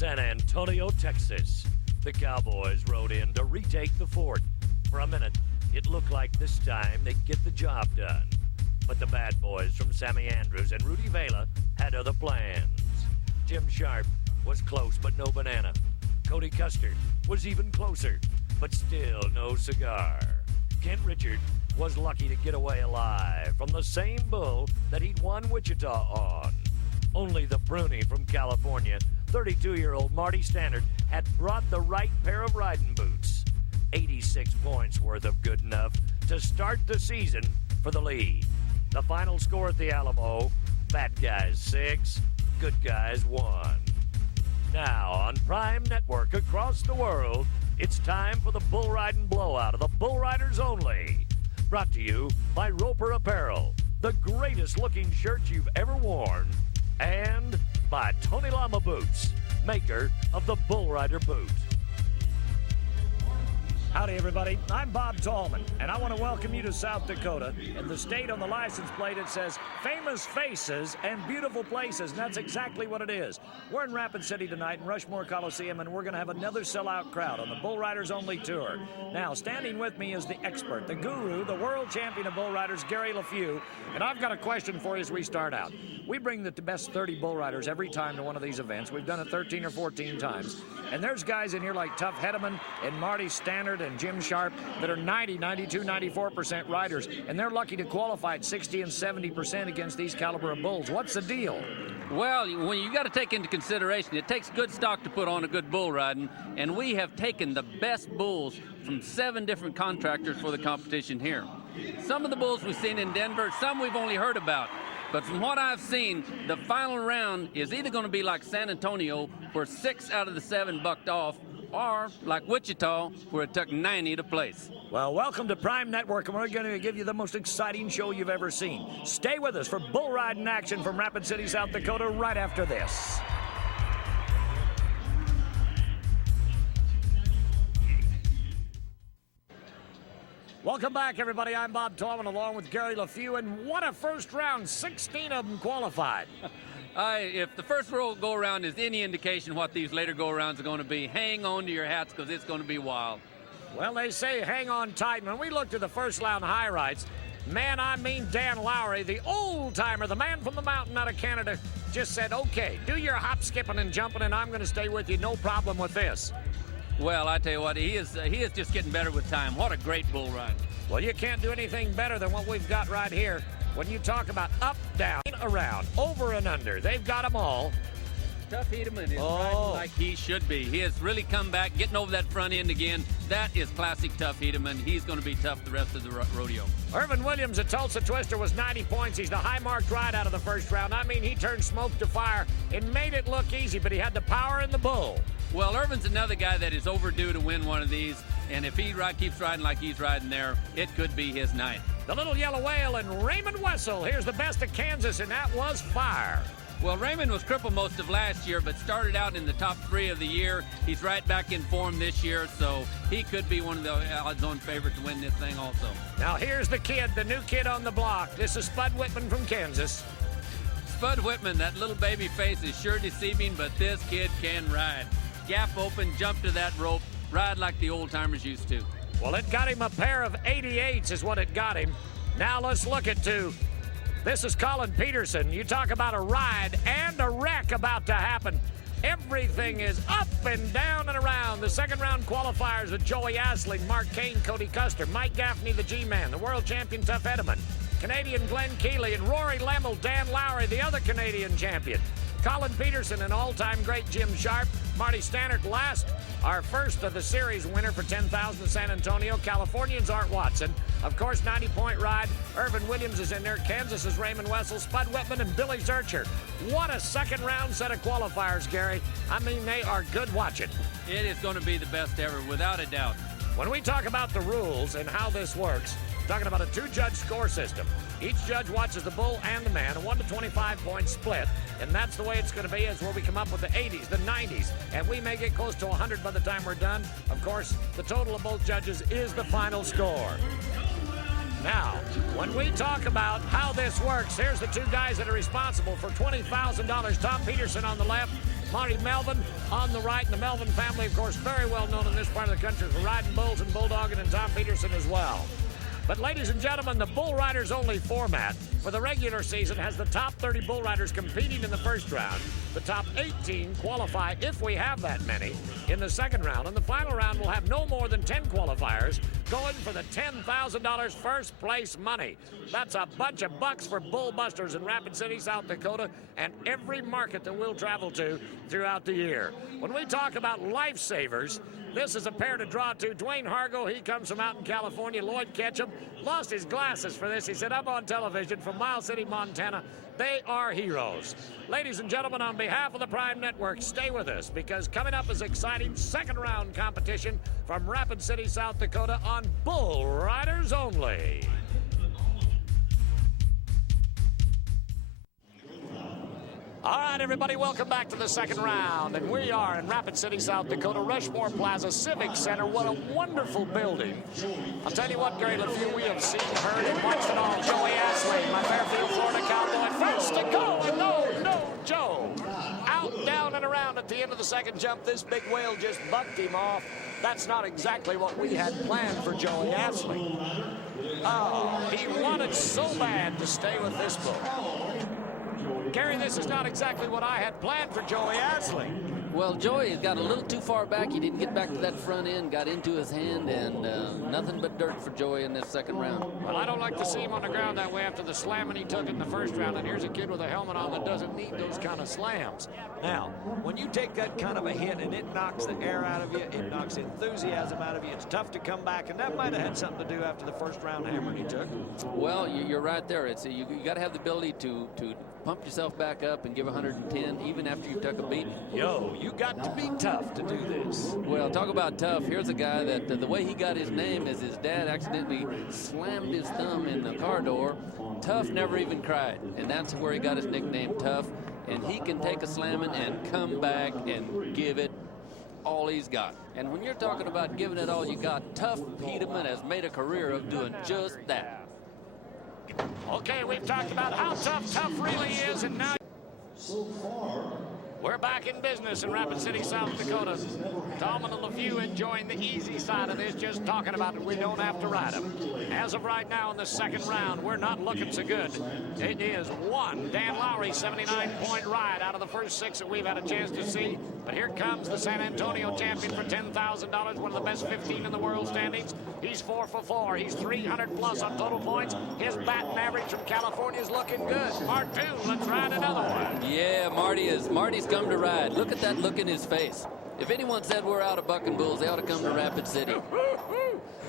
San Antonio, Texas. The Cowboys rode in to retake the fort. For a minute, it looked like this time they'd get the job done. But the bad boys from Sammy Andrews and Rudy Vela had other plans. Jim Sharp was close, but no banana. Cody Custer was even closer, but still no cigar. Kent Richard was lucky to get away alive from the same bull that he'd won Wichita on. Only the Bruni from California, 32-year-old Marty Staneart, had brought the right pair of riding boots. 86 points worth of good enough to start the season for the lead. The final score at the Alamo, bad guys 6, good guys 1. Now on Prime Network across the world, it's time for the bull riding blowout of the Bull Riders Only. Brought to you by Roper Apparel, the greatest looking shirt you've ever worn, and by Tony Lama Boots, maker of the Bull Rider boot. Howdy, everybody. I'm Bob Tallman, and I want to welcome you to South Dakota. In the state on the license plate, it says famous faces and beautiful places, and that's exactly what it is. We're in Rapid City tonight in Rushmore Coliseum, and we're going to have another sellout crowd on the Bull Riders Only Tour. Now, standing with me is the expert, the guru, the world champion of bull riders, Gary LeFew, and I've got a question for you as we start out. We bring the best 30 bull riders every time to one of these events. We've done it 13 or 14 times, and there's guys in here like Tuff Hedeman and Marty Staneart and Jim Sharp that are 90, 92, 94% riders, and they're lucky to qualify at 60 and 70% against these caliber of bulls. What's the deal? Well, when you got to take into consideration, it takes good stock to put on a good bull riding, and we have taken the best bulls from 7 different contractors for the competition here. Some of the bulls we've seen in Denver, some we've only heard about. But from what I've seen, the final round is either going to be like San Antonio, where 6 out of the 7 bucked off, or like Wichita, where it took 90 to place. Well, welcome to Prime Network, and we're going to give you the most exciting show you've ever seen. Stay with us for bull riding action from Rapid City, South Dakota, right after this. Welcome back, everybody. I'm Bob Tallman, along with Gary LeFew, and what a first round. 16 of them qualified. If the first go-around is any indication what these later go-arounds are going to be, hang on to your hats, because it's going to be wild. Well, they say hang on tight. When we looked at the first round highlights, man, I mean Dan Lowry, the old-timer, the man from the mountain out of Canada, just said, okay, do your hop, skipping, and jumping, and I'm going to stay with you. No problem with this. Well, I tell you what, he is just getting better with time. What a great bull ride. Well, you can't do anything better than what we've got right here. When you talk about up, down, around, over and under, they've got them all. Tuff Hedeman is riding like he should be. He has really come back, getting over that front end again. That is classic Tuff Hedeman. He's going to be tough the rest of the rodeo. Ervin Williams, a Tulsa Twister, was 90 points. He's the high-marked ride out of the first round. I mean, he turned smoke to fire and made it look easy, but he had the power in the bull. Well, Ervin's another guy that is overdue to win one of these, and if he keeps riding like he's riding there, it could be his night. The Little Yellow Whale and Raymond Wessel. Here's the best of Kansas, and that was fire. Well, Raymond was crippled most of last year, but started out in the top 3 of the year. He's right back in form this year, so he could be one of the odds-on favorites to win this thing also. Now here's the kid, the new kid on the block. This is Spud Whitman from Kansas. Spud Whitman, that little baby face is sure deceiving, but this kid can ride. Gap open, jump to that rope, ride like the old-timers used to. Well, it got him a pair of 88s is what it got him. Now let's look at 2. This is Colin Peterson. You talk about a ride and a wreck about to happen. Everything is up and down and around. The second round qualifiers with Joey Asling, Mark Cain, Cody Custer, Mike Gaffney, the G-Man, the world champion Tuff Hedeman, Canadian Glenn Keeley, and Rory Lemo, Dan Lowry, the other Canadian champion. Colin Peterson, an all-time great Jim Sharp, Marty Staneart last, our first of the series winner for 10,000 in San Antonio, Californian's Art Watson. Of course, 90-point ride. Ervin Williams is in there. Kansas is Raymond Wessel, Spud Whitman, and Billy Zurcher. What a second-round set of qualifiers, Gary. I mean, they are good watching. It is going to be the best ever, without a doubt. When we talk about the rules and how this works, talking about a 2-judge score system. Each judge watches the bull and the man, a 1 to 25 point split, and that's the way it's going to be, is where we come up with the 80s, the 90s, and we may get close to 100 by the time we're done. Of course, the total of both judges is the final score. Now, when we talk about how this works, here's the 2 guys that are responsible for $20,000. Tom Peterson on the left, Marty Melvin on the right, and the Melvin family, of course, very well known in this part of the country for riding bulls and bulldogging, and Tom Peterson as well. But ladies and gentlemen, the Bull Riders only format for the regular season has the top 30 bull riders competing in the first round. The top 18 qualify, if we have that many, in the second round. And the final round will have no more than 10 qualifiers going for the $10,000 first place money. That's a bunch of bucks for Bull Busters in Rapid City, South Dakota, and every market that we'll travel to throughout the year. When we talk about lifesavers, this is a pair to draw to. Dwayne Hargo, he comes from out in California. Loyd Ketchum lost his glasses for this. He said, I'm on television from Miles City, Montana. They are heroes. Ladies and gentlemen, on behalf of the Prime Network, stay with us, because coming up is exciting second round competition from Rapid City, South Dakota on Bull Riders Only. All right, everybody, welcome back to the second round. And we are in Rapid City, South Dakota, Rushmore Plaza Civic Center. What a wonderful building. I'll tell you what, Gary LeFew, we have seen, heard, and watched it all. Joey Astley, my Fairfield, Florida Cowboy, first to go, and no, Joe. Out, down, and around at the end of the second jump. This big whale just bucked him off. That's not exactly what we had planned for Joey Astley. Oh, he wanted so bad to stay with this bull. Gary, this is not exactly what I had planned for Joey Astley. Well, Joey got a little too far back. He didn't get back to that front end, got into his hand, and nothing but dirt for Joey in this second round. Well, I don't like to see him on the ground that way after the slamming he took in the first round, and here's a kid with a helmet on that doesn't need those kind of slams. Now, when you take that kind of a hit and it knocks the air out of you, it knocks enthusiasm out of you, it's tough to come back, and that might have had something to do after the first round hammer he took. Well, you're right there. You got to have the ability to pump yourself back up and give 110 even after you took a beating. Yo, you got to be tough to do this. Well, talk about tough. Here's a guy that the way he got his name is his dad accidentally slammed his thumb in the car door. Tough never even cried, and that's where he got his nickname, Tough. And he can take a slamming and come back and give it all he's got. And when you're talking about giving it all you got, Tough Hedeman has made a career of doing just that. Okay, we've talked about how tough really is, and now we're back in business in Rapid City, South Dakota. Tom and the LeFew enjoying the easy side of this, just talking about it. We don't have to ride them. As of right now in the second round, we're not looking so good. It is one Dan Lowry 79-point ride out of the first six that we've had a chance to see. But here comes the San Antonio champion for $10,000, one of the best 15 in the world standings. He's 4 for 4. He's 300 plus on total points. His batting average from California is looking good. Part 2, let's ride another one. Yeah, Marty's come to ride. Look at that look in his face. If anyone said we're out of bucking bulls, they ought to come to Rapid City.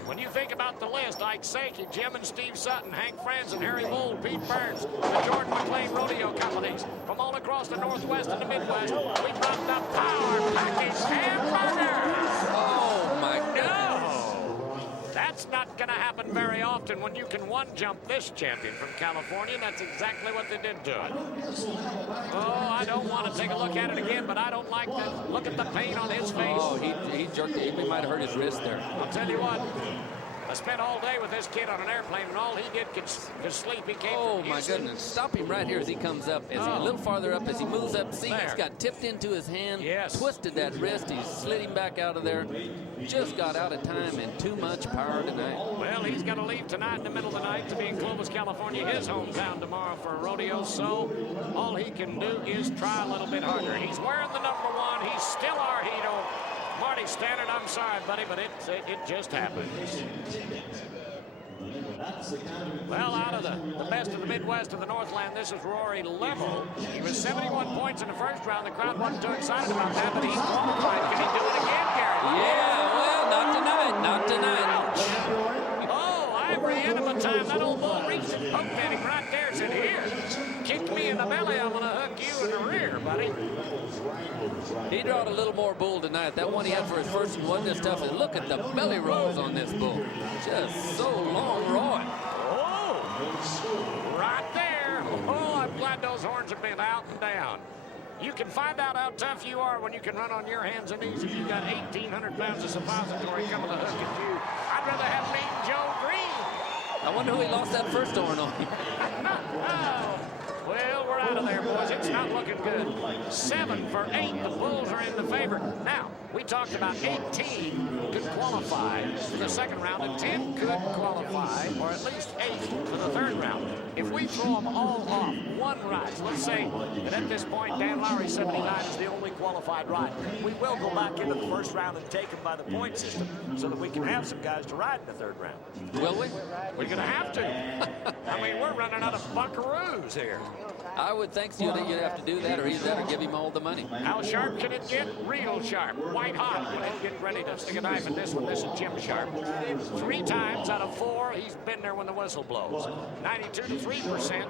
When you think about the list, Ike Sankey, Jim and Steve Sutton, Hank Franzen, Harry Wold, Pete Burns, the Jordan McLean Rodeo Companies, from all across the Northwest and the Midwest, we brought the Power Package Hamburgers. Oh, my God. That's not going to happen very often when you can one-jump this champion from California. That's exactly what they did to it. Oh, I don't want to take a look at it again, but I don't like that. Look at the pain on his face. Oh, he jerked it. He might have hurt his wrist there. I'll tell you what. I spent all day with this kid on an airplane, and all he did was sleep. He came Oh, from my Houston. goodness. Stop him right here as he comes up. As he, a little farther up, as he moves up. See, it's got tipped into his hand. Yes. Twisted that wrist. He slid him back out of there. Just got out of time and too much power tonight. Well, he's got to leave tonight in the middle of the night to be in Clovis, California, his hometown tomorrow for a rodeo. So all he can do is try a little bit harder. He's wearing the number 1. He's still our hero. Marty Staneart, I'm sorry, buddy, but it just happened. Well, out of the best of the Midwest of the Northland, this is Rory Lemo. He was 71 points in the first round. The crowd wasn't too excited about that, but he qualified. Can he do it again, Gary? Yeah, well, not tonight. Not tonight. Oh, Ivory Hedeman time. That old bull reached and poked at him right there. Said, here, kick me in the belly. I'm going to hook you in the rear, buddy. He drawed a little more bull tonight. That one he had for his first one wasn't as tough. And look at the belly rolls on this bull. Just so long, Roy. Oh, right there. Oh, I'm glad those horns have been out and down. You can find out how tough you are when you can run on your hands and knees if you got 1,800 pounds of suppository coming to hook at you. I'd rather have Mean Joe Green. I wonder who he lost that first horn on. Well, we're out of there, boys. It's not looking good. 7 for 8. The Bulls are in the favor. Now, we talked about 18 could qualify for the second round, and 10 could qualify, or at least 8 for the third round. If we throw them all off one ride, let's say that at this point Dan Lowry 79 is the only qualified ride, we will go back into the first round and take them by the point system so that we can have some guys to ride in the third round. Will we? We're going to have to. I mean, we're running out of buckaroos here. I would think so. You'd have to do that, or either that or give him all the money. How sharp can it get? Real sharp. White hot. Well, get ready to stick a knife in this one. This is Jim Sharp. 3 times out of 4, he's been there when the whistle blows. 92 to 3%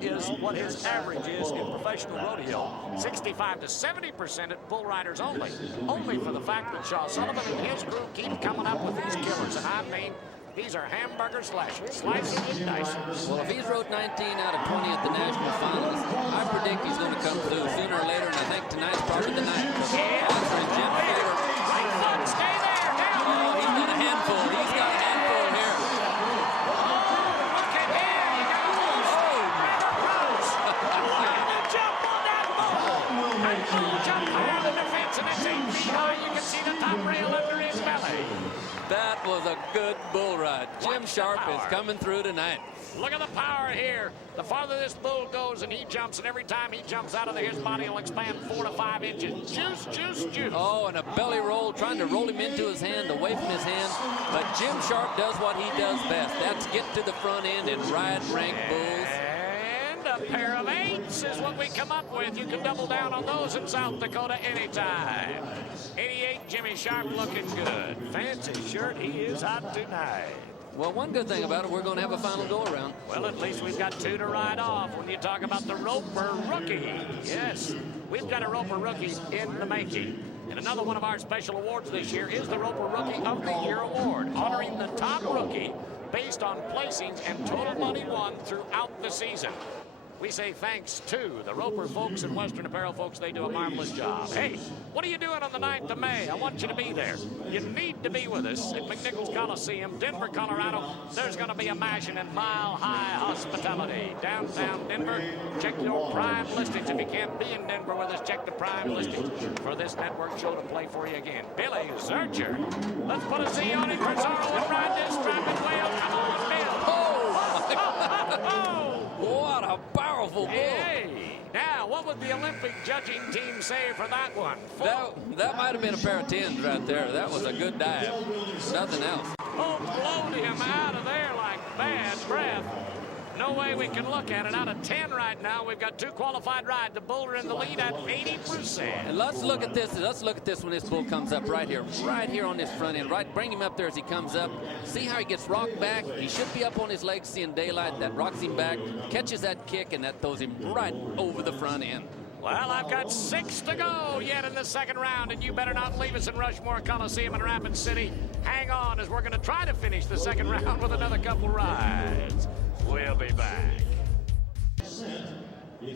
is what his average is in professional rodeo. 65 to 70% at bull riders only. Only for the fact that Shaw Sullivan and his crew keep coming up with these killers. And I mean, these are hamburger slashes, slices and dices. Well, if he's rode 19 out of 20 at the national finals, I predict he's going to come through sooner or later, and I think tonight's probably the night. Yeah. Right foot, stay there. Down. Oh, he's got a handful. He's got a handful here. Oh, look at him. He got a and a jump on that bull. That bull jumped around in the fence, and it's 8 feet high. You can see the top rail under his belly. That was a good bull ride. Jim Sharp is coming through tonight. Look at the power here. The farther this bull goes and he jumps, and every time he jumps out of there, his body will expand 4 to 5 inches. Juice, juice, juice. Oh, and a belly roll, trying to roll him into his hand, away from his hand. But Jim Sharp does what he does best. That's get to the front end and ride rank bulls. And a pair of 8s is what we come up with. You can double down on those in South Dakota anytime. 88, Jimmy Sharp looking good. Fancy shirt, he is hot tonight. Well, one good thing about it, we're going to have a final go-around. Well, at least we've got 2 to ride off when you talk about the Roper Rookie. Yes, we've got a Roper Rookie in the making. And another one of our special awards this year is the Roper Rookie of the Year Award, honoring the top rookie based on placings and total money won throughout the season. We say thanks to the Roper folks and Western Apparel folks. They do a marvelous job. Hey, what are you doing on the 9th of May? I want you to be there. You need to be with us at McNichols Coliseum, Denver, Colorado. There's going to be a mashing and mile-high hospitality. Downtown Denver, check your prime listings. If you can't be in Denver with us, check the prime listings for this network show to play for you again. Billy Zurcher. Let's put a Z on it for Zorro and ride this strapping whale. Come on, Bill. What a powerful bull. Hey, now, what would the Olympic judging team say for that one? That might have been a pair of 10s right there. That was a good dive. Nothing else. Oh, blowed him out of there like bad breath. No way we can look at it. Out of 10 right now, we've got 2 qualified rides. The bull are in the lead at 80%. And let's look at this. Let's look at this when this bull comes up right here on this front end. Right, bring him up there as he comes up. See how he gets rocked back. He should be up on his legs seeing daylight. That rocks him back, catches that kick, and that throws him right over the front end. Well, I've got 6 to go yet in the second round, and you better not leave us in Rushmore Coliseum in Rapid City. Hang on, as we're going to try to finish the second round with another couple rides. We'll be back.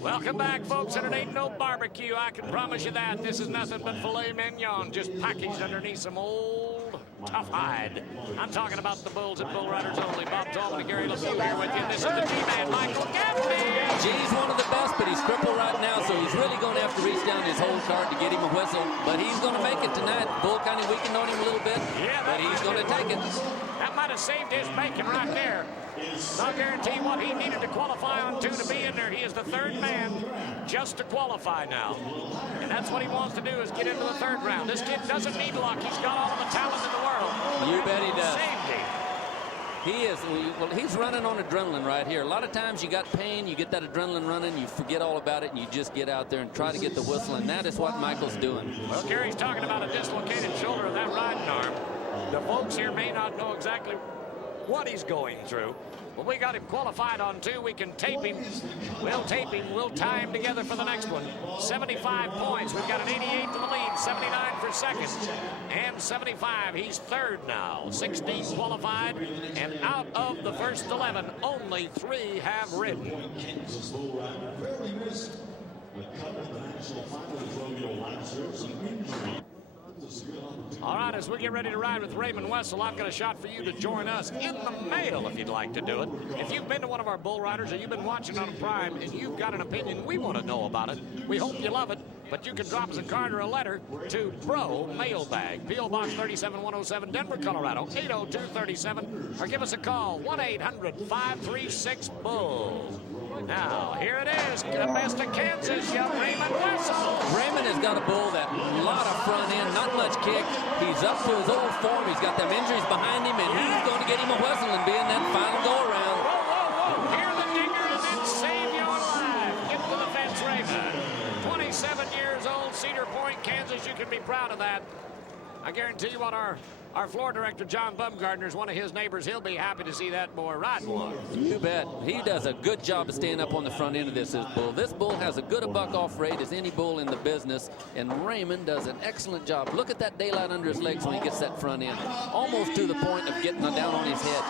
Welcome back, folks, and it ain't no barbecue. I can promise you that. This is nothing but filet mignon, just packaged underneath some old tough hide. I'm talking about the bulls and bull riders only. Bob Tallman and Gary Lemo here with you. This is the G-Man, Michael Gaffney. G's one of the best, but he's crippled right now, so he's really going to have to reach down his whole card to get him a whistle. But he's going to make it tonight. Bull kind of weakened on him a little bit, but he's going to take it. That might have saved his bacon right there. I'll guarantee what he needed to qualify on 2 to be in there. He is the 3rd man just to qualify now. And that's what he wants to do, is get into the 3rd round. This kid doesn't need luck. He's got all the talent in the world. You bet he does. Saved him. He is. Well, he's running on adrenaline right here. A lot of times you got pain, you get that adrenaline running, you forget all about it, and you just get out there and try to get the whistle, and that is what Michael's doing. Well, Gary's talking about a dislocated shoulder of that riding arm. The folks here may not know exactly what he's going through. But we got him qualified on 2. We can tape him. We'll tape him. We'll tie him together for the next one. 75 points. We've got an 88 to the lead. 79 for second. And 75. He's 3rd now. 16 qualified. And out of the first 11, only 3 have ridden. All right, as we get ready to ride with Raymond Wessel, I've got a shot for you to join us in the mail if you'd like to do it. If you've been to one of our bull riders or you've been watching on Prime and you've got an opinion, we want to know about it. We hope you love it, but you can drop us a card or a letter to B.R.O Mailbag, P.O. Box 37107, Denver, Colorado, 80237, or give us a call, 1-800-536-BULL. Now, here it is, the best of Kansas, young Raymond Wessel. Raymond has got a bull that lot of front end, not much kick. He's up to his old form. He's got them injuries behind him, and he's going to get him a whistle and be in that final go-around. Whoa, whoa, whoa. Hear the dinger and then save your life. Get to the fence, Raymond. 27 years old, Cedar Point, Kansas. You can be proud of that. I guarantee you what our floor director, John Bumgardner, is one of his neighbors. He'll be happy to see that boy ride one. You bet. He does a good job of staying up on the front end of this bull. This bull has as good a buck-off rate as any bull in the business, and Raymond does an excellent job. Look at that daylight under his legs when he gets that front end, almost to the point of getting down on his head.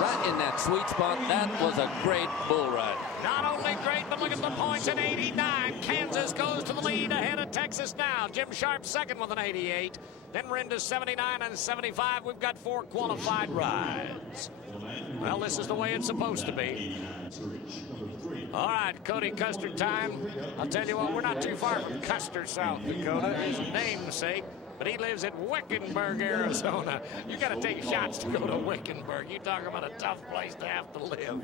Right in that sweet spot. That was a great bull ride. Not only great, but look at the points at 89. Kansas goes to the lead ahead of Texas now. Jim Sharp second with an 88. Then we're into 79 and 75. We've got 4 qualified rides. Well, this is the way it's supposed to be. All right, Cody Custer time. I'll tell you what, we're not too far from Custer, South Dakota, his namesake. But he lives in Wickenburg, Arizona. You got to take shots to go to Wickenburg. You talk about a tough place to have to live.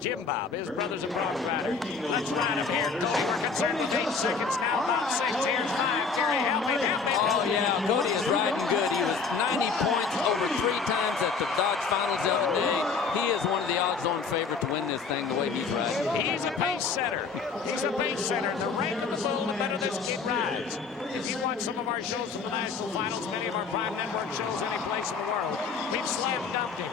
Jim Bob, his brother's a bronc rider. Let's ride him here. Cody, we're concerned with 8 seconds now. About 6. Here's 5. Terry, help me, help me. Oh, yeah, Cody is riding good. He was 90 points over 3 times at the Dodge Finals the other day. He is one of the odds-on favorite to win this thing the way he's riding. He's a pace setter. He's a pace setter. And the ranker the bull, the better this kid rides. If you watch some of our shows from the National Finals, many of our Prime Network shows any place in the world, we've slam dumped him.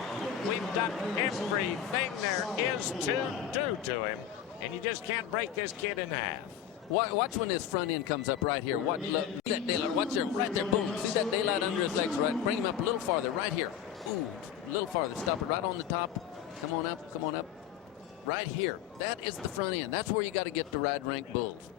We've done everything there is to do to him. And you just can't break this kid in half. Watch when his front end comes up right here. Look, that daylight. Watch there, right there. Boom. See that daylight under his legs, right? Bring him up a little farther, right here. Ooh, a little farther. Stop it right on the top. Come on up, come on up. Right here. That is the front end. That's where you got to get to ride ranked bulls.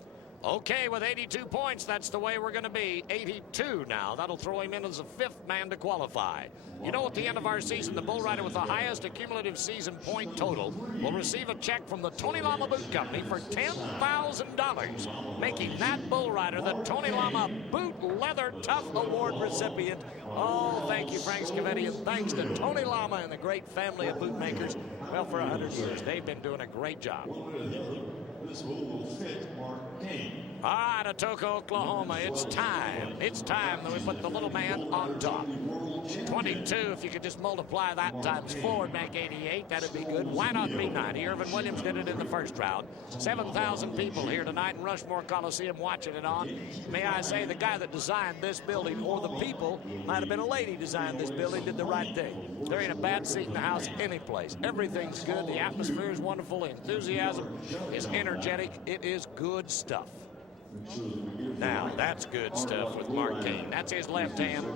Okay, with 82 points, that's the way we're going to be. 82 now. That'll throw him in as the 5th man to qualify. You know, at the end of our season, the bull rider with the highest accumulative season point total will receive a check from the Tony Lama Boot Company for $10,000, making that bull rider the Tony Lama Boot Leather Tuff Award recipient. Oh, thank you, Frank Scavetti, and thanks to Tony Lama and the great family of bootmakers. Well, for 100 years, they've been doing a great job. All right, Atoka, Oklahoma, it's time. It's time that we put the little man on top. 22, if you could just multiply that times 4 and make 88, that'd be good. Why not be 90? Ervin Williams did it in the first round. 7,000 people here tonight in Rushmore Coliseum watching it on. May I say, the guy that designed this building, or the people, might have been a lady designed this building, did the right thing. There ain't a bad seat in the house any place. Everything's good. The atmosphere is wonderful. The enthusiasm is energetic. It is good stuff. Now, that's good stuff with Mark Cain. That's his left hand.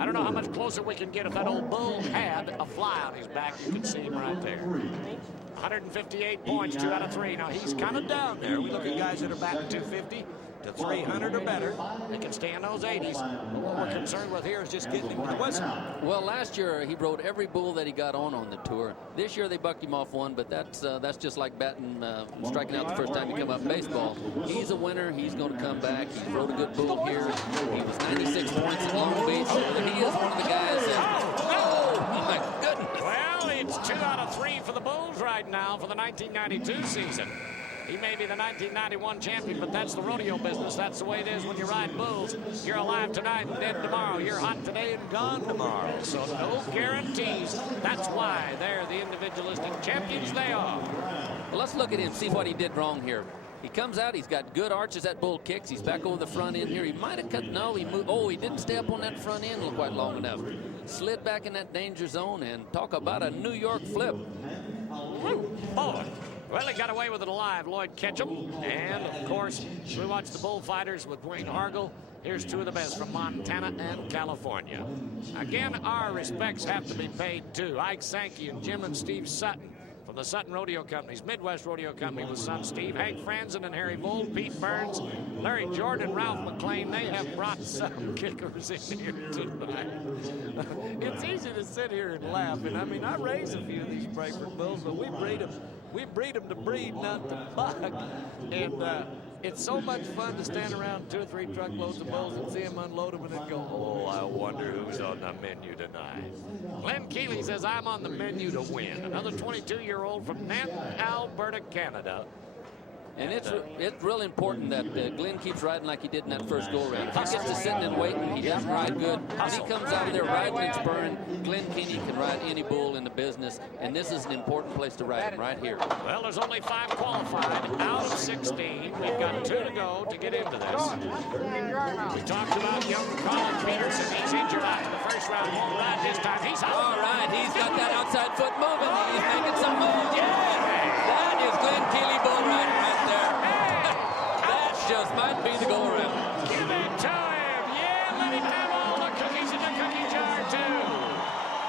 I don't know how much closer we can get if that old bull had a fly on his back. You can see him right there. 158 points, 2 out of 3. Now, he's kind of down there. We look at guys that are batting 250 to 300 or better. They can stay in those 80s. But what we're concerned with here is just getting him to the whistle. Well, last year he rode every bull that he got on the tour. This year they bucked him off one, but that's just like batting, striking out the first time you come up in baseball. He's a winner. He's going to come back. He rode a good bull here. He was 96 points at Long Beach. He is one of the guys that, oh my goodness. Well, it's 2 out of 3 for the Bulls right now for the 1992 season. He may be the 1991 champion, but that's the rodeo business. That's the way it is when you ride bulls. You're alive tonight and dead tomorrow. You're hot today and gone tomorrow. So no guarantees. That's why they're the individualistic champions they are. Well, let's look at him, see what he did wrong here. He comes out, he's got good arches, that bull kicks. He's back over the front end here. He might have cut, no, he moved. Oh, he didn't stay up on that front end quite long enough. Slid back in that danger zone, and talk about a New York flip. Woo, boy. Well, he got away with it alive, Loyd Ketchum. And, of course, we watched the bullfighters with Wayne Hargo. Here's 2 of the best from Montana and California. Again, our respects have to be paid, too. Ike Sankey and Jim and Steve Sutton from from the Sutton Rodeo Company's Midwest Rodeo Company with son Steve, Hank Franzen and Harry Vold, Pete Burns, Larry Jordan, and Ralph McLean. They have brought some kickers in here tonight. It's easy to sit here and laugh, and I mean, I raise a few of these Brayford bulls, but we breed them to breed, not to buck. And it's so much fun to stand around 2 or 3 truckloads of bulls and see them unload them and then go, oh, I wonder who's on the menu tonight. Glenn Keeley says, I'm on the menu to win. Another 22-year-old from Nanton, Alberta, Canada. And it's really important that Glenn keeps riding like he did in that first go-around. If he gets to sitting and waiting, he doesn't ride good. If he comes out of there riding and spurring, Glenn Keeley can ride any bull in the business, and this is an important place to ride him right here. Well, there's only 5 qualified out of 16. We've got 2 to go to get into this. We talked about young Colin Peterson. He's injured after the first round. Won't ride this time. He's out. All right, he's got that outside foot moving. He's making some moves. Yeah, that is Glenn Keeley bull riding right there. That just might be the go-around. Give it to him. Yeah, let him have all the cookies in the cookie jar, too.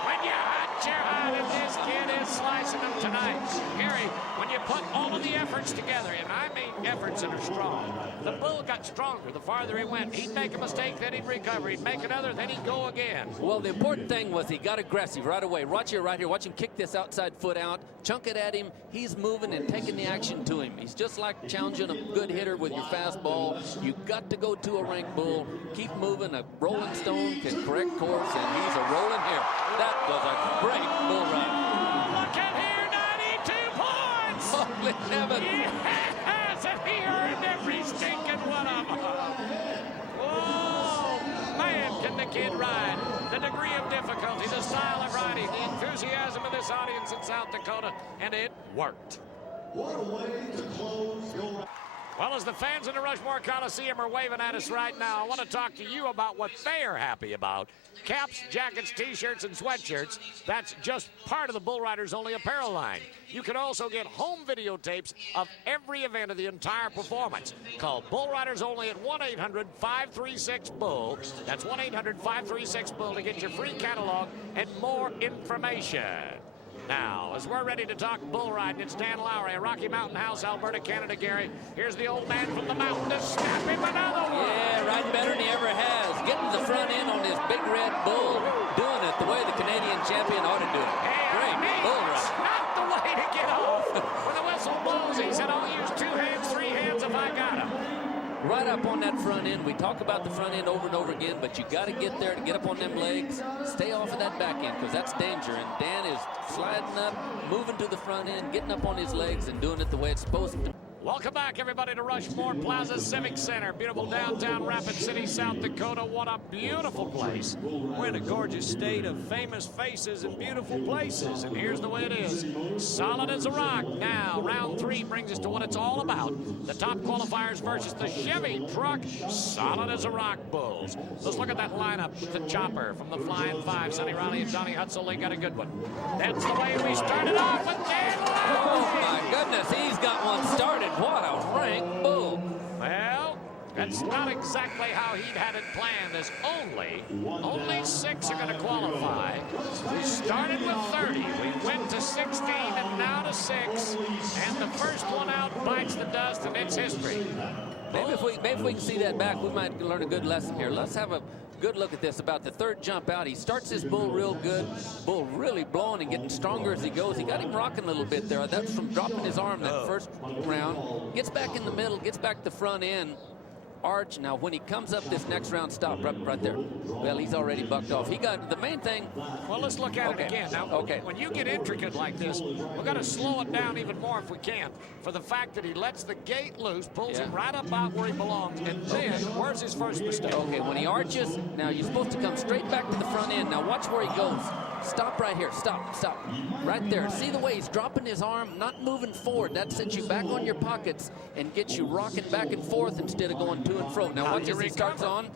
When you hot, you're hot, and this kid is slicing them tonight. Gary, when you put all of the efforts together, and I mean efforts that are strong, the bull got stronger the farther he went. He'd make a mistake, then he'd recover. He'd make another, then he'd go again. Well, the important thing was he got aggressive right away. Watch here, right here. Watch him kick this outside foot out, chunk it at him. He's moving and taking the action to him. He's just like challenging a good hitter with your fastball. You got to go to a ranked bull. Keep moving. A rolling stone can correct course, and he's a rolling here. That was a great bull run. Look at here, 92 points. Holy heaven. Yes, and he earned every stinking one of them. Oh, man, can the kid ride. The degree of difficulty, the style of riding, the enthusiasm of this audience in South Dakota, and it worked. What a way to close your... Well, as the fans in the Rushmore Coliseum are waving at us right now, I want to talk to you about what they are happy about. Caps, jackets, T-shirts, and sweatshirts. That's just part of the Bull Riders Only apparel line. You can also get home videotapes of every event of the entire performance. Call Bull Riders Only at 1-800-536-BULL. That's 1-800-536-BULL to get your free catalog and more information. Now, as we're ready to talk bull riding, it's Dan Lowry, Rocky Mountain House, Alberta, Canada, Gary. Here's the old man from the mountain to snap him another one. Yeah, riding better than he ever has. Getting the front end on this big red bull, doing it the way the Canadian champion ought to do it. Hey, Great bull ride. It's not the way to get off. When the whistle blows, he said, I'll use 2 hands, 3 hands if I got him. Right up on that front end. We talk about the front end over and over again, but you got to get there to get up on them legs. Stay off of that back end because that's danger. And Dan is sliding up, moving to the front end, getting up on his legs and doing it the way it's supposed to. Welcome back, everybody, to Rushmore Plaza Civic Center. Beautiful downtown Rapid City, South Dakota. What a beautiful place. We're in a gorgeous state of famous faces and beautiful places. And here's the way it is. Solid as a rock. Now, round 3 brings us to what it's all about. The top qualifiers versus the Chevy truck. Solid as a rock bulls. Let's look at that lineup with the chopper from the Flying 5. Sonny Riley and Donnie Hutzel. They got a good one. That's the way we started off with Dan Lowry. Oh, my goodness. He's got one started. What a rank bull. Well, that's not exactly how he'd had it planned, as only 6 are going to qualify. We started with 30. We went to 16 and now to 6. And the first one out bites the dust, and it's history. Maybe if we can see that back, we might learn a good lesson here. Let's have a good look at this. About the 3rd jump out, he starts his bull real good. Bull really blowing and getting stronger as he goes. He got him rocking a little bit there. That's from dropping his arm that first round. Gets back in the middle, gets back to the front end. Arch. Now, when he comes up this next round, stop right there. Well, he's already bucked off. He got the main thing. Well, let's look at it again. Now, when you get intricate like this, we've got to slow it down even more if we can. For the fact that he lets the gate loose, pulls him right up out where he belongs, and then where's his first mistake? Okay, when he arches, now you're supposed to come straight back to the front end. Now watch where he goes. Stop right here. Stop. Right there. See the way he's dropping his arm, not moving forward. That sets you back on your pockets and gets you rocking back and forth instead of going too to and fro. Now watch as he starts on.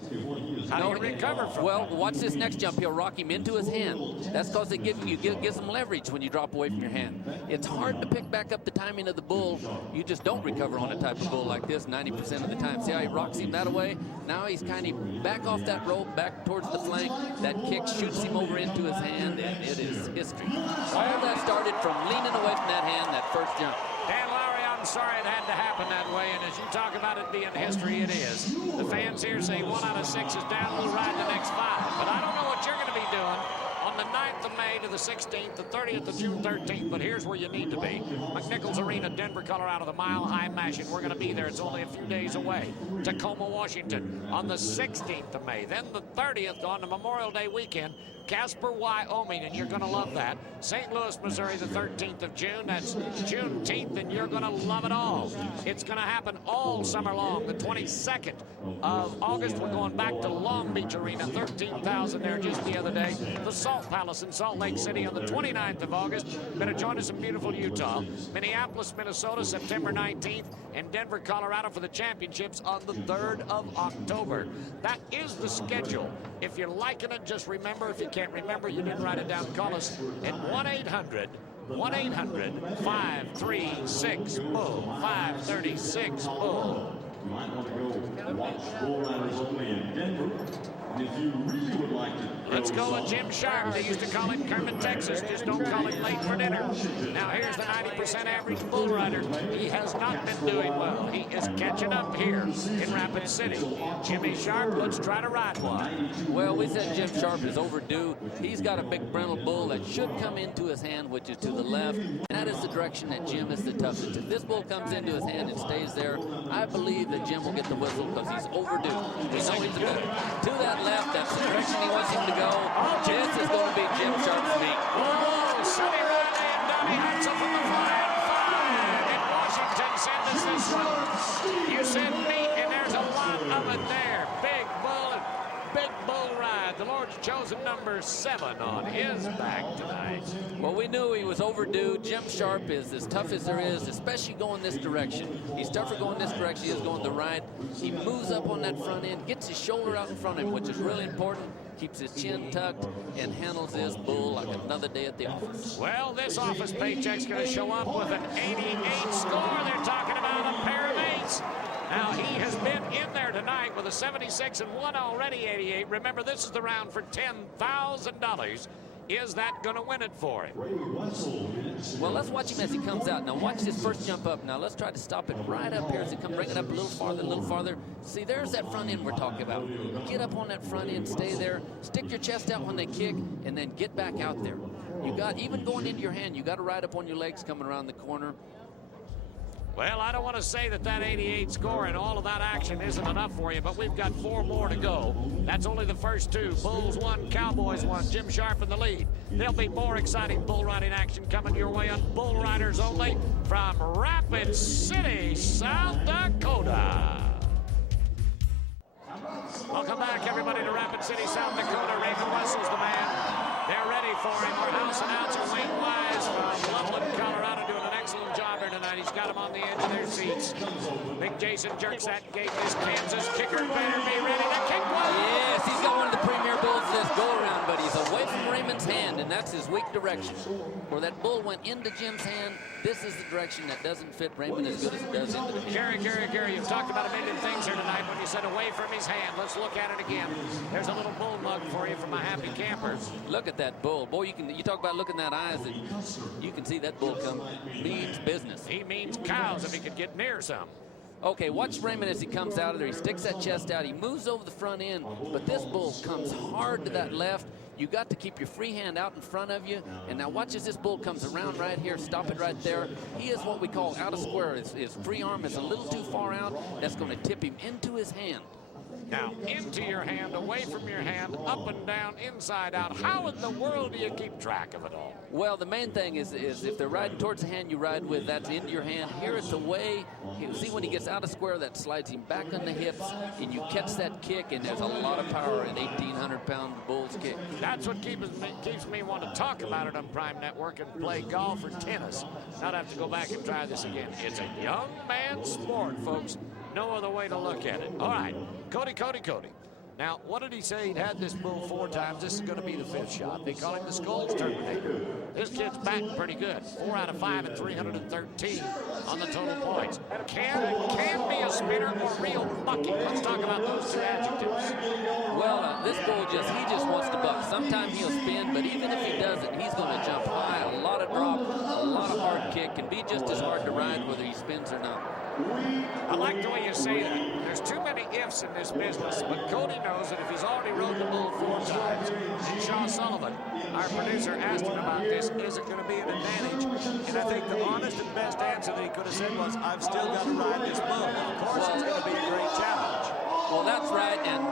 How do you recover from Well, watch this next jump. He'll rock him into his hand. That's because it gives him leverage when you drop away from your hand. It's hard to pick back up the timing of the bull. You just don't recover on a type of bull like this 90% of the time. See how he rocks him that way? Now he's kind of back off that rope, back towards the flank. That kick shoots him over into his hand, and it is history. All that started from leaning away from that hand, that first jump. Dan Lowry, I'm sorry it had to happen that way, and as you talk about it being history, it is. The fans here say 1 out of 6 is down, we'll ride the next 5. But I don't know what you're going to be doing on the 9th of May to the 16th, the 30th of June 13th, but here's where you need to be. McNichols Arena, Denver, Colorado, the Mile High Mashing. We're going to be there. It's only a few days away. Tacoma, Washington on the 16th of May. Then the 30th on the Memorial Day weekend, Casper, Wyoming, and you're going to love that. St. Louis, Missouri, the 13th of June. That's Juneteenth, and you're going to love it all. It's going to happen all summer long. The 22nd of August, we're going back to Long Beach Arena, 13,000 there just the other day. The Salt Palace in Salt Lake City on the 29th of August. Better join us in beautiful Utah. Minneapolis, Minnesota, September 19th, and Denver, Colorado for the championships on the 3rd of October. That is the schedule. If you're liking it, just remember, if you can't remember, you didn't write it down, call us at 1-800-536-BULL, 536-BULL. You might want to go watch Bull Riders Only in Denver. And if you really would like to... Let's go with Jim Sharp. They used to call him Kermit, Texas. Just don't call him late for dinner. Now here's the 90% average bull rider. He has not been doing well. He is catching up here in Rapid City. Jimmy Sharp, let's try to ride one. Well, we said Jim Sharp is overdue. He's got a big brindle bull that should come into his hand, which is to the left. That is the direction that Jim is the toughest. If this bull comes into his hand and stays there, I believe that Jim will get the whistle because he's overdue. We know he's a better. To that left, that's the direction he wants him to go. This is going to be Jim Sharp's meet. Oh, Sonny Riley and Donnie Hudson from the Flying Five in Washington sent us this one. You said meet, and there's a lot of it there. Big bull ride. The Lord's chosen number 7 on his back tonight. Well, we knew he was overdue. Jim Sharp is as tough as there is, especially going this direction. He's tougher going this direction. He is going the right. He moves up on that front end, gets his shoulder out in front of him, which is really important. Keeps his chin tucked and handles this bull like another day at the office. Well, this office paycheck's going to show up with an 88 score. They're talking about a pair of 8s. Now, he has been in there tonight with a 76 and 1 already 88. Remember, this is the round for $10,000. Is that going to win it for him? Well, let's watch him as he comes out. Now, watch this first jump up. Now, let's try to stop it right up here as he comes, bring it up a little farther, See, there's that front end we're talking about. Get up on that front end, stay there, stick your chest out when they kick, and then get back out there. You got, even going into your hand, you got to ride up on your legs coming around the corner. Well, I don't want to say that 88 score and all of that action isn't enough for you, but we've got 4 more to go. That's only the first 2. Bulls 1, Cowboys 1. Jim Sharp in the lead. There'll be more exciting bull riding action coming your way on Bull Riders Only from Rapid City, South Dakota. Welcome back, everybody, to Rapid City, South Dakota. Raymond Wessel's the man. They're ready for him. Our house announcer, Wayne Wise from Loveland, Colorado, doing an excellent job here tonight. He's got them on the edge of their seats. Big Jason jerks that gate. This Kansas kicker better be ready to kick one. Yes, he's got one of the premier bulls this go-around, but he's away from Raymond's hand, and that's his weak direction. Where that bull went into Jim's hand, this is the direction that doesn't fit Raymond as good as it does into the hand. Gary, you've talked about a million things here tonight when you said away from his hand. Let's look at it again. There's a little bull mug for you from my happy campers. Look at that bull. Boy, you talk about looking at eyes, and you can see that bull means business. He means cows if he could get near some. Okay, watch Raymond as he comes out of there. He sticks that chest out. He moves over the front end, but this bull comes hard to that left. You got to keep your free hand out in front of you. And now watch as this bull comes around right here. Stop it right there. He is what we call out of square. His free arm is a little too far out. That's going to tip him into his hand. Now, into your hand, away from your hand, up and down, inside out. How in the world do you keep track of it all? Well, the main thing is if they're riding towards the hand you ride with, that's into your hand. Here it's away. You see when he gets out of square, that slides him back on the hips, and you catch that kick, and there's a lot of power in 1,800-pound bull's kick. That's what keeps me wanting to talk about it on Prime Network and play golf or tennis. Not have to go back and try this again. It's a young man's sport, folks. No other way to look at it. All right, Cody. Now, what did he say? He'd had this bull 4 times. This is going to be the 5th shot. They call him the SKOAL Terminator. This kid's batting pretty good. 4 out of 5 and 313 on the total points. Can be a spinner or real bucky. Let's talk about those 2 adjectives. Well, this bull he just wants to buck. Sometimes he'll spin, but even if he doesn't, he's going to jump high, a lot of drop, a lot of hard kick, and be just as hard to ride whether he spins or not. I like the way you say that. There's too many ifs in this business, but Cody knows that if he's already rode the bull 4 times, and Shaw Sullivan, our producer, asked him about this, is it going to be an advantage? And I think the honest and best answer that he could have said was, I've still got to ride this bull. Of course, it's going to be a great challenge. Well, that's right, and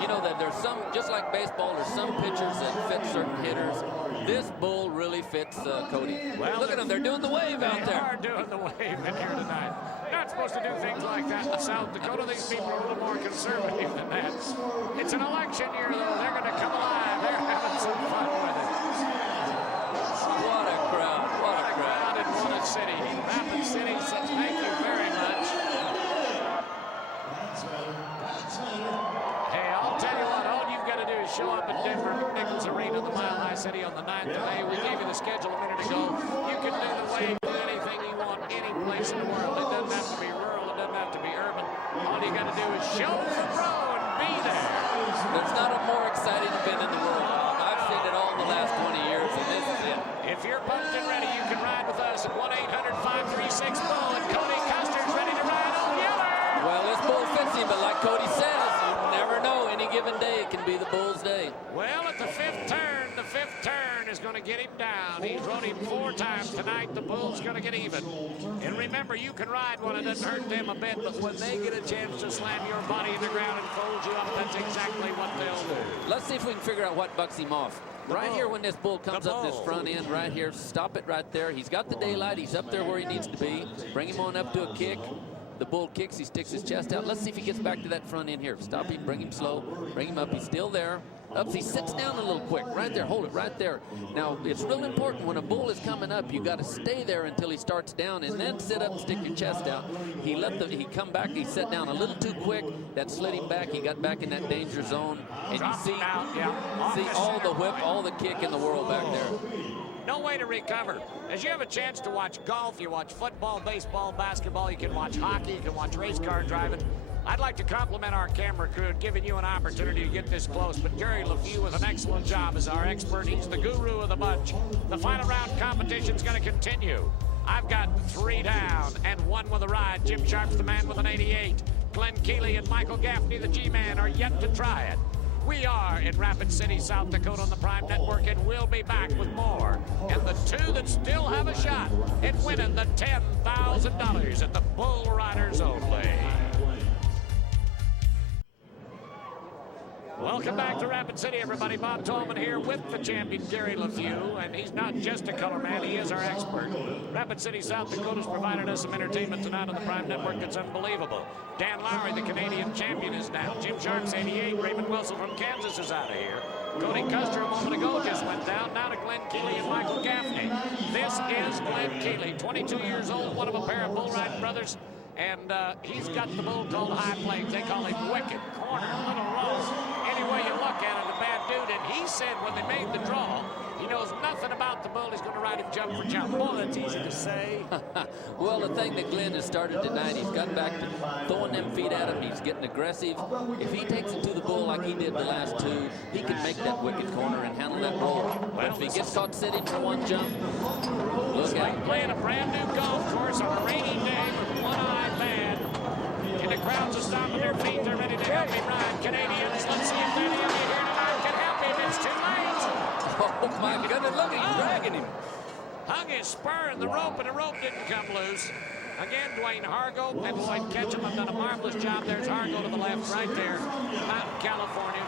you know that there's some, just like baseball, there's some pitchers that fit certain hitters. This bull really fits Cody. Well, look at them, they're doing the wave out there. They are doing the wave in here tonight. Not supposed to do things like that in South Dakota. These people are a little more conservative than that. It's an election year, though. They're going to come alive. They're having some fun with it. What a crowd. What a crowd. In Rapid City. Rapid City says thank you very much. Hey, I'll tell you what, all you've got to do is show up at Denver McNichols Arena, the Mile High City, on the 9th of May. We gave you the schedule a minute ago. You can do the wave, do anything you want, any place in the world. It doesn't have to be rural, it doesn't have to be urban. All you got to do is show the pro and be there. There's not a more exciting event in the world. I've seen it all in the last 20 years, and this is it. If you're pumped and ready, you can ride with us at 1-800-536-BULL, and Cody Custer's ready to ride on the other. Well, this bull fits him, but like Cody says, you never know. Any given day, it can be the bull's day. Well, at the 5th turn is going to get him down. He's rode him 4 times tonight. The bull's going to get even. And remember, you can ride one. It doesn't hurt them a bit, but when they get a chance to slam your body in the ground and fold you up, that's exactly what they'll do. Let's see if we can figure out what bucks him off. Right here, when this bull comes up this front end, right here, stop it right there. He's got the daylight. He's up there where he needs to be. Bring him on up to a kick. The bull kicks. He sticks his chest out. Let's see if he gets back to that front end here. Stop him. Bring him slow. Bring him up. He's still there. Up. He sits down a little quick. Right there. Hold it right there. Now, it's real important when a bull is coming up, you got to stay there until he starts down and then sit up and stick your chest out. He come back. He sat down a little too quick. That slid him back. He got back in that danger zone. And you see all the whip, all the kick in the world back there. No way to recover. As you have a chance to watch golf, you watch football, baseball, basketball, you can watch hockey, you can watch race car driving. I'd like to compliment our camera crew in giving you an opportunity to get this close, but Gary LeFew with an excellent job as our expert. He's the guru of the bunch. The final round competition's going to continue. I've got 3 down and 1 with a ride. Jim Sharp's the man with an 88. Glenn Keeley and Michael Gaffney, the G-Man, are yet to try it. We are in Rapid City, South Dakota on the Prime Network, and we'll be back with more. And the 2 that still have a shot at winning the $10,000 at the Bull Riders Only. Welcome back to Rapid City, everybody. Bob Tallman here with the champion, Gary LeFew, and he's not just a color man, he is our expert. Rapid City, South Dakota's provided us some entertainment tonight on the Prime Network. It's unbelievable. Dan Lowry, the Canadian champion, is down. Jim Sharp's 88. Raymond Wessel from Kansas is out of here. Cody Custer a moment ago just went down. Now to Glenn Keeley and Michael Gaffney. This is Glenn Keeley, 22 years old, one of a pair of bull riding brothers. And he's got the bull called High Plains. They call him Wicked Corner, little roll. Any way you look at it, a bad dude. And he said when they made the draw, he knows nothing about the bull. He's going to ride him jump for jump. Boy, that's easy to say. Well, the thing that Glenn has started tonight, he's got back to throwing them feet at him. He's getting aggressive. If he takes it to the bull like he did the last 2, he can make that Wicked Corner and handle that roll. But if he gets caught sitting for 1 jump, look out. Like playing a brand new golf course on a rainy day with one eye bad. And the crowds are stomping their feet. They're ready to help him ride. Canadians, let's see if any of you here tonight can help him. It's too late. Oh, my goodness, look, he's dragging him. Hung his spur in the rope, and the rope didn't come loose. Again, Dwayne Hargo and Loyd Ketchum have done a marvelous job. There's Hargo to the left, right there. Mountain, California.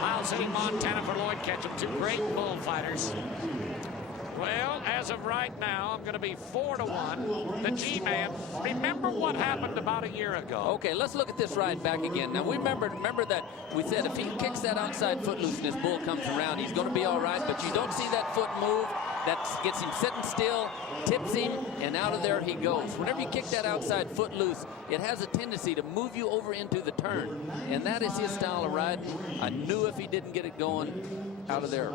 Miles City, Montana for Loyd Ketchum. 2 great bullfighters. Well, as of right now, I'm going to be 4-1. The G-Man. Remember what happened about a year ago. Okay, let's look at this ride back again. Now, remember that we said if he kicks that outside foot loose and this bull comes around, he's going to be all right, but you don't see that foot move. That gets him sitting still, tips him, and out of there he goes. Whenever you kick that outside foot loose, it has a tendency to move you over into the turn. And that is his style of riding. I knew if he didn't get it going, out of there.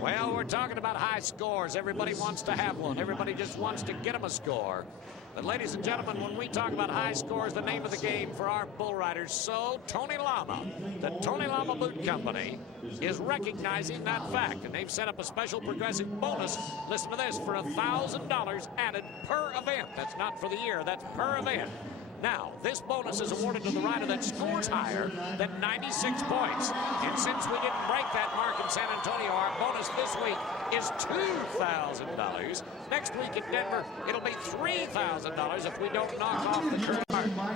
Well, we're talking about high scores. Everybody wants to have one. Everybody just wants to get him a score. But ladies and gentlemen, when we talk about high scores, the name of the game for our bull riders, so Tony Lama, the Tony Lama Boot Company, is recognizing that fact. And they've set up a special progressive bonus, listen to this, for $1,000 added per event. That's not for the year, that's per event. Now, this bonus is awarded to the rider that scores higher than 96 points. And since we didn't break that mark in San Antonio, our bonus this week is $2,000. Next week in Denver, it'll be $3,000 if we don't knock off the chart.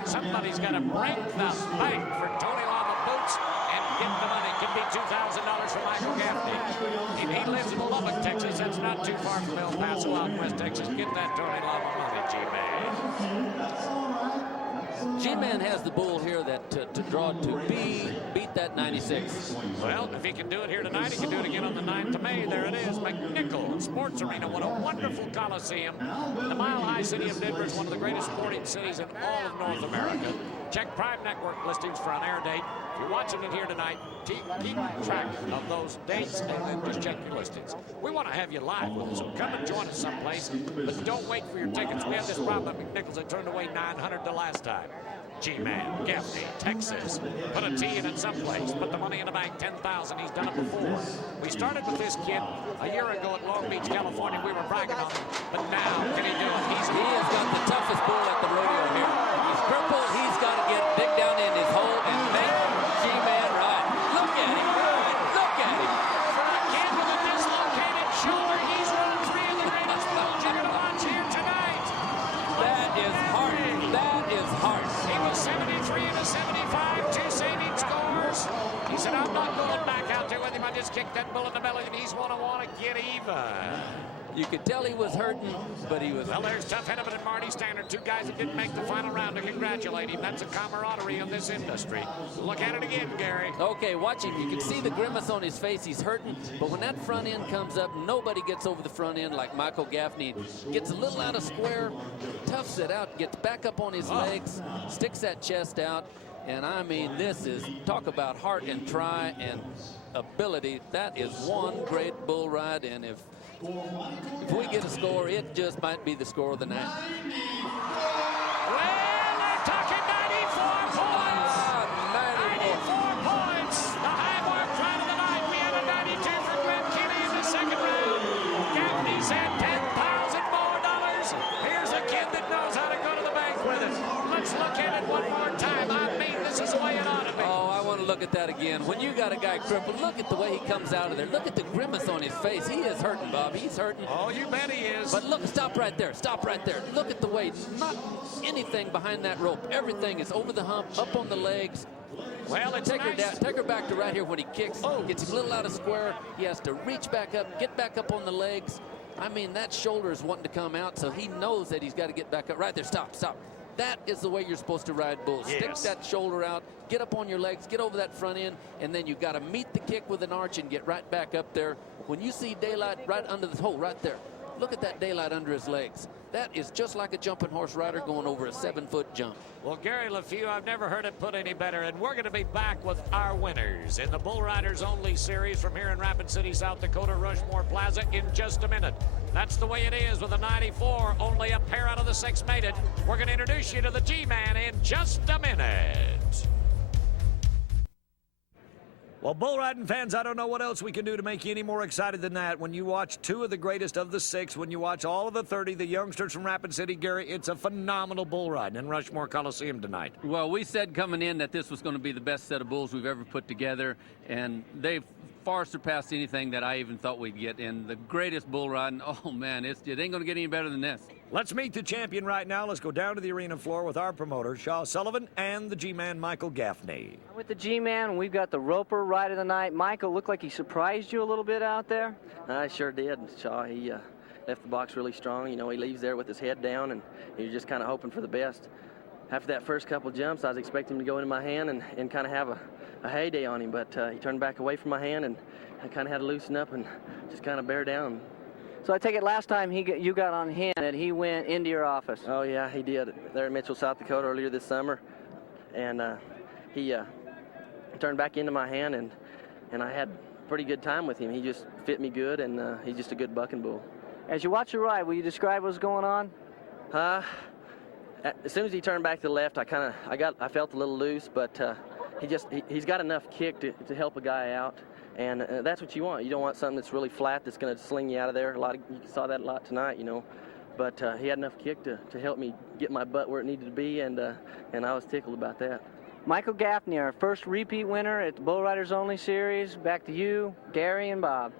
Somebody's got to break the bank for Tony Lama boots and get the money. It could be $2,000 for Michael Gaffney. If he lives in Lubbock, Texas, that's not too far from El Paso out in West Texas. Get that Tony Lama money, G-Man. G-Man has the bull here that to draw to beat that 96. Well, if he can do it here tonight, he can do it again on the 9th of May. There it is, McNichol Sports Arena. What a wonderful coliseum. The Mile High City of Denver is one of the greatest sporting cities in all of North America. Check Prime Network listings for an air date. If you're watching it here tonight, keep track of those dates and then just check your listings. We want to have you live with us, so come and join us someplace, but don't wait for your tickets. We had this problem at McNichol's. They turned away 900 the last time. G-Man, Gaffney, Texas. Put a T in it someplace. Put the money in the bank, 10,000. He's done it before. We started with this kid a year ago at Long Beach, California. We were bragging on him, but now can he do it? He has got the toughest bull at the rodeo here. He's crippled. He's got to dig down in his hole and make G-Man ride. Look at him. Look at him. For a kid with a dislocated shoulder, he's run 3 of the greatest bulls you're going to watch here tonight. That is hard. That is hard. He was 73 and a 75, 2 saving scores. He said, I'm not going back out there with him. I just kicked that bull in the belly, and he's want to get even. You could tell he was hurting, but he was... Well, there's Tuff, Hedeman, and Marty Staneart, 2 guys that didn't make the final round to congratulate him. That's a camaraderie in this industry. Look at it again, Gary. Okay, watch him. You can see the grimace on his face. He's hurting, but when that front end comes up, nobody gets over the front end like Michael Gaffney. Gets a little out of square, toughs it out, gets back up on his legs, sticks that chest out, and I mean, this is, talk about heart and try and ability. That is one great bull ride, and if we get a score, it just might be the score of the night. Well, they're talking 94 points. 94 points. The high mark ride of the night. We had a 92 for Glenn Kinney in the second round. Gaffney's had $10,000 more. Here's a kid that knows how to go to the bank with it. Let's look at it one more time. I mean, this is the way it ought to be. Oh, I want to look at that again. When you got a guy crippled, look at the way he comes out of there. Look at the grimace on his face. He is hurting, Bob. He's hurting. Oh, you bet he is. But look, stop right there. Stop right there. Look at the way, not anything behind that rope. Everything is over the hump, up on the legs. Well, it's take nice. her down. Take her back to right here when he kicks. Gets him a little out of square. He has to reach back up, get back up on the legs. I mean, that shoulder is wanting to come out, so he knows that he's got to get back up. Right there. Stop. Stop. That is the way you're supposed to ride bulls. Yes. Stick that shoulder out, get up on your legs, get over that front end, and then you've got to meet the kick with an arch and get right back up there. When you see daylight right under the hole, right there, look at that daylight under his legs. That is just like a jumping horse rider going over a 7-foot jump. Well, Gary LeFew, I've never heard it put any better, and we're going to be back with our winners in the Bull Riders Only series from here in Rapid City, South Dakota, Rushmore Plaza, in just a minute. That's the way it is with the 94. Only a pair out of the 6 made it. We're going to introduce you to the G-Man in just a minute. Well, bull riding fans, I don't know what else we can do to make you any more excited than that. When you watch 2 of the greatest of the 6, when you watch all of the 30, the youngsters from Rapid City, Gary, it's a phenomenal bull ride in Rushmore Coliseum tonight. Well, we said coming in that this was going to be the best set of bulls we've ever put together, and they've far surpassed anything that I even thought we'd get. And the greatest bull riding, oh man, it ain't going to get any better than this. Let's meet the champion right now. Let's go down to the arena floor with our promoter, Shaw Sullivan, and the G-Man, Michael Gaffney. With the G-Man, we've got the roper ride of the night. Michael, looked like he surprised you a little bit out there. I sure did, Shaw. He left the box really strong. You know, he leaves there with his head down, and you're just kind of hoping for the best. After that first couple jumps, I was expecting him to go into my hand and kind of have a heyday on him, but he turned back away from my hand, and I kind of had to loosen up and just kind of bear down. So I take it last time you got on him that he went into your office. Oh yeah, he did. There in Mitchell, South Dakota earlier this summer. And he turned back into my hand, and I had a pretty good time with him. He just fit me good, and he's just a good bucking bull. As you watch your ride, will you describe what's going on? As soon as he turned back to the left, I felt a little loose, but he's got enough kick to help a guy out, and that's what you want. You don't want something that's really flat that's going to sling you out of there. You saw that a lot tonight, you know. But he had enough kick to help me get my butt where it needed to be, and I was tickled about that. Michael Gaffney, our first repeat winner at the Bull Riders Only Series. Back to you, Gary and Bob.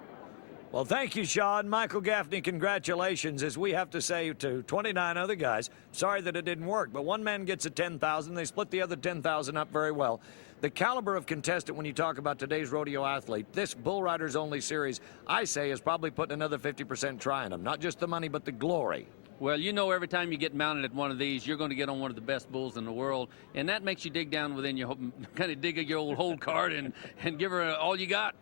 Well, thank you, Sean. Michael Gaffney, congratulations. As we have to say to 29 other guys, sorry that it didn't work, but one man gets a 10,000. They split the other 10,000 up very well. The caliber of contestant when you talk about today's rodeo athlete, this Bull Riders Only Series, I say, is probably putting another 50% try in them. Not just the money, but the glory. Well, you know, every time you get mounted at one of these, you're going to get on one of the best bulls in the world, and that makes you dig down within your kind of dig your old hold card and give her all you got.